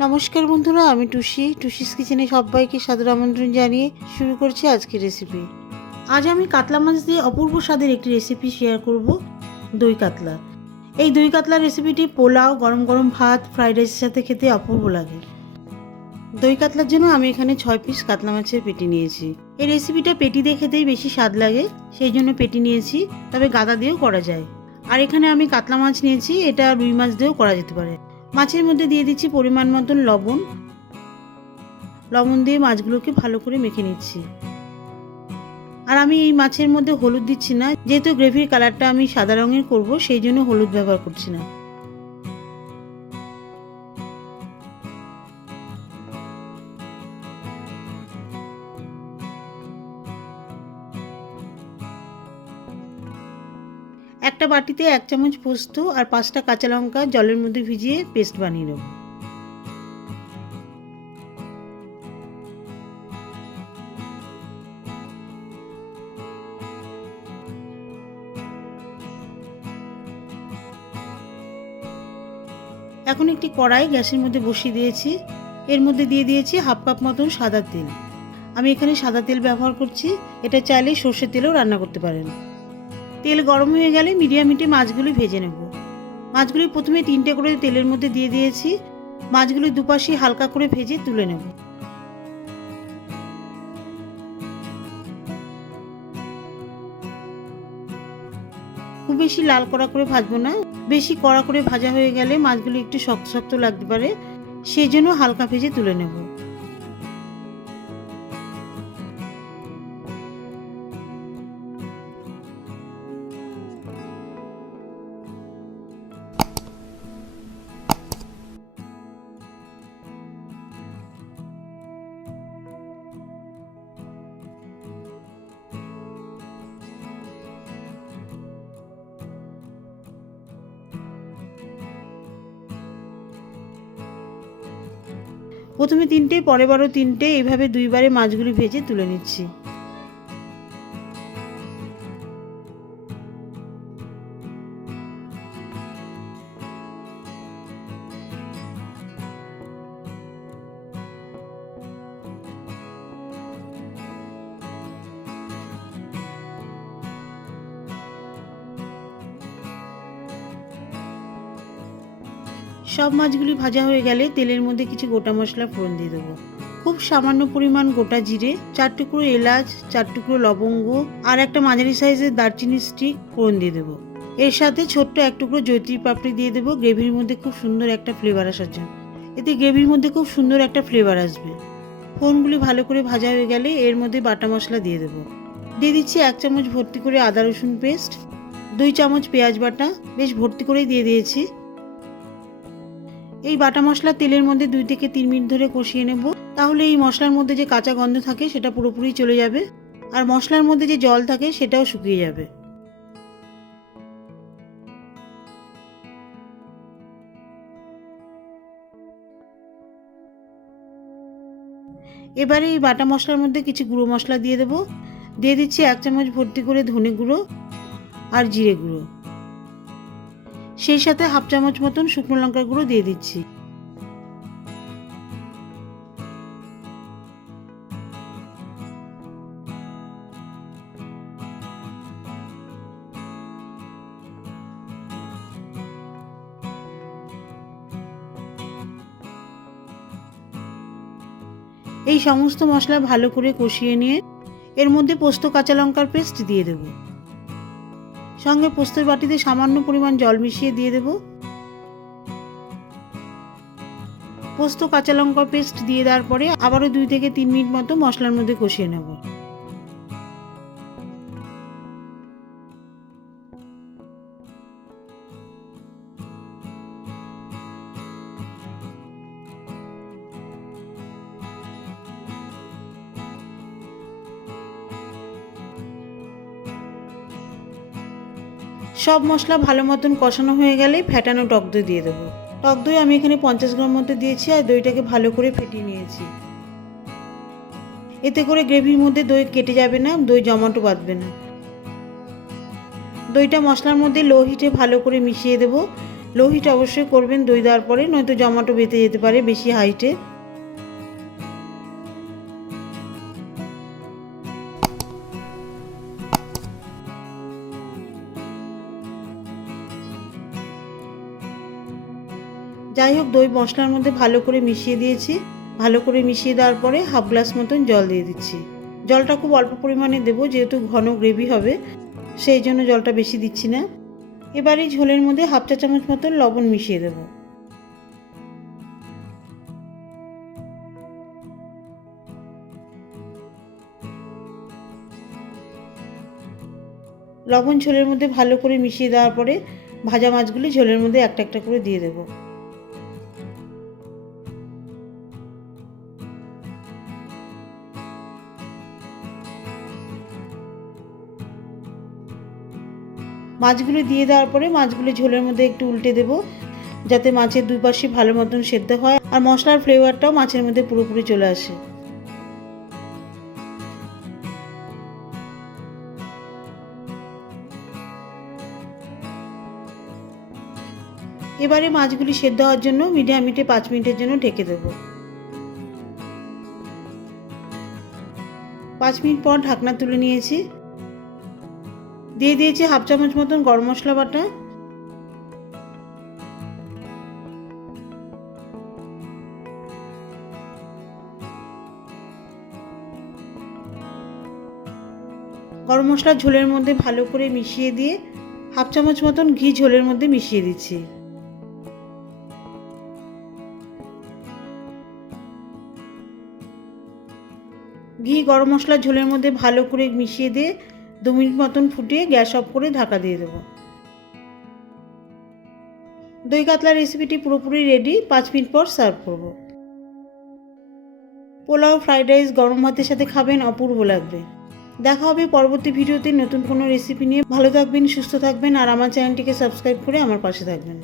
নমস্কার বন্ধুরা, আমি টুসি। টুসিস কিচেনে সবাইকে সাদর আমন্ত্রণ জানিয়ে শুরু করছি আজকের রেসিপি আজ আমি কাতলা মাছ দিয়ে অপূর্ব স্বাদের একটি রেসিপি শেয়ার করব, দই কাতলা। এই দই কাতলা রেসিপিটি পোলাও, গরম গরম ভাত ফ্রাইড রাইসের সাথে খেতে অপূর্ব লাগে। দই কাতলার জন্য আমি এখানে ছয় পিস কাতলা মাছের পেটি নিয়েছি। এই রেসিপিটা পেটি দিয়ে খেতেই বেশি স্বাদ লাগে, সেই জন্য পেটি নিয়েছি, তবে গাদা দিয়েও করা যায়। আর এখানে আমি কাতলা মাছ নিয়েছি, এটা রুই মাছ দিয়েও করা যেতে পারে। মাছের মধ্যে দিয়ে দিচ্ছি পরিমাণ মতন লবণ। লবণ দিয়ে মাছগুলোকে ভালো করে মেখে নিচ্ছি। আর আমি এই মাছের মধ্যে হলুদ দিচ্ছি না, যেহেতু গ্রেভির কালারটা আমি সাদা রঙের করব, সেই জন্য হলুদ ব্যবহার করছি না। একটা বাটিতে এক চামচ পোস্ত আর পাঁচটা কাঁচা লঙ্কা জলের মধ্যে ভিজিয়ে পেস্ট বানিয়ে নেব। এখন একটি কড়াই গ্যাসের মধ্যে বসিয়ে দিয়েছি। এর মধ্যে দিয়ে দিয়েছি হাফ কাপ মতন সাদা তেল। আমি এখানে সাদা তেল ব্যবহার করছি। এটা চাইলে সর্ষের তেলেও রান্না করতে পারেন। তেল গরম হয়ে গেলে মিডিয়াম হিটে মাছগুলি ভেজে নেব। মাছগুলি প্রথমে তিনটে করে তেলের মধ্যে দিয়ে দিয়েছি। মাছগুলি দুপাশে হালকা করে ভেজে তুলে নেব। খুব বেশি লাল কড়া করে ভাজবো না। বেশি কড়া করে ভাজা হয়ে গেলে মাছগুলি একটু শক্ত শক্ত লাগতে পারে। সেই জন্য হালকা ভেজে তুলে নেব। প্রথমে তিনটে পরে বারো তিনটে এইভাবে দুইবারে মাছগুলি ভেজে তুলে নিচ্ছি। সব মাছগুলি ভাজা হয়ে গেলে তেলের মধ্যে কিছু গোটা মশলা ফোড়ন দিয়ে দেবো। খুব সামান্য পরিমাণ গোটা জিরে, চার টুকরো এলাচ, চার টুকরো লবঙ্গ আর একটা মাঝারি সাইজের দারচিনি স্টিক ফোড়ন দিয়ে দেবো। এর সাথে ছোট্ট এক টুকরো জৈত্রী পাপড়ি দিয়ে দেবো, গ্রেভির মধ্যে খুব সুন্দর একটা ফ্লেভার আসার জন্য। এতে গ্রেভির মধ্যে খুব সুন্দর একটা ফ্লেভার আসবে। ফোড়নগুলি ভালো করে ভাজা হয়ে গেলে এর মধ্যে বাটা মশলা দিয়ে দেবো। দিয়ে দিচ্ছি এক চামচ ভর্তি করে আদা রসুন পেস্ট, দুই চামচ পেঁয়াজ বাটা, বেশ ভর্তি করেই দিয়ে দিয়েছি। এই বাটা মশলা তেলের মধ্যে দুই থেকে তিন মিনিট ধরে কষিয়ে নেব। তাহলে এই মশলার মধ্যে যে কাঁচা গন্ধ থাকে, সেটা পুরোপুরি চলে যাবে। আর মশলার মধ্যে যে জল থাকে, সেটাও শুকিয়ে যাবে। এবারে এই বাটা মশলার মধ্যে কিছু গুঁড়ো মশলা দিয়ে দেবো। দিয়ে দিচ্ছি এক চামচ ভর্তি করে ধনে গুঁড়ো আর জিরে গুঁড়ো। সেই সাথে হাফ চামচ মতন শুকনো লঙ্কার গুঁড়ো দিয়ে দিচ্ছি। এই সমস্ত মশলা ভালো করে কষিয়ে নিয়ে এর মধ্যে পোস্ত কাঁচা লঙ্কার পেস্ট দিয়ে দেবো। সঙ্গে পোস্তের বাটিতে সামান্য পরিমাণ জল মিশিয়ে দিয়ে দেব। পোস্ত কাঁচা লঙ্কা পেস্ট দিয়ে দেওয়ার পরে আবারও দুই থেকে তিন মিনিট মতো মশলার মধ্যে কষিয়ে নেব। সব মশলা ভালো মতন কষানো হয়ে গেলে ফ্যাটানো টক দই দিয়ে দেবো। টক দই আমি এখানে পঞ্চাশ গ্রাম মতো দিয়েছি আর দইটাকে ভালো করে ফেটিয়ে নিয়েছি। এতে করে গ্রেভির মধ্যে দই কেটে যাবে না, দই জমাটো বাঁধবে না। দইটা মশলার মধ্যে লো হিটে ভালো করে মিশিয়ে দেবো। লো হিট অবশ্যই করবেন দই দেওয়ার পরে, নয়তো জমাটো বেঁধে যেতে পারে বেশি হাইটে। যাই হোক, দই মশলার মধ্যে ভালো করে মিশিয়ে দিয়েছি। ভালো করে মিশিয়ে দেওয়ার পরে হাফ গ্লাস মতন জল দিয়ে দিচ্ছি। জলটা খুব অল্প পরিমাণে দেবো, যেহেতু ঘন গ্রেভি হবে, সেই জন্য জলটা বেশি দিচ্ছি না। এবার এই ঝোলের মধ্যে হাফ চা চামচ মতন লবণ মিশিয়ে দেব। লবণ ঝোলের মধ্যে ভালো করে মিশিয়ে দেওয়ার পরে ভাজা মাছগুলি ঝোলের মধ্যে একটা একটা করে দিয়ে দেবো। মাছগুলো দিয়ে দেওয়ার পরে মাছগুলো ঝোলের মধ্যে একটু উল্টে দেব, যাতে মাছের দুই পাশে ভালো মতন সেদ্ধ হয় আর মশলার ফ্লেভারটাও মাছের মধ্যে পুরোপুরি চলে আসে। এবারে মাছগুলি সেদ্ধ হওয়ার জন্য মিডিয়াম হিটে পাঁচ মিনিটের জন্য ঢেকে দেবো। পাঁচ মিনিট পর ঢাকনা তুলে নিয়েছি। দিয়ে দিয়েছি হাফ চামচ মতন গরম মশলা বাটা। গরম মশলা ঝোলের মধ্যে ভালো করে মিশিয়ে দিয়ে হাফ চামচ মতন ঘি ঝোলের মধ্যে মিশিয়ে দিচ্ছি। ঘি গরম মশলা ঝোলের মধ্যে ভালো করে মিশিয়ে দিয়ে দু মিনিট মতন ফুটিয়ে গ্যাস অফ করে ঢাকা দিয়ে দেবো। দই কাতলা রেসিপিটি পুরোপুরি রেডি পাঁচ মিনিট পর সার্ভ করব। পোলাও ফ্রাইড রাইস গরম ভাতের সাথে খাবেন অপূর্ব লাগবে। দেখা হবে পরবর্তী ভিডিওতে নতুন কোনো রেসিপি নিয়ে। ভালো থাকবেন, সুস্থ থাকবেন, আর আমার চ্যানেলটিকে সাবস্ক্রাইব করে আমার পাশে থাকবেন।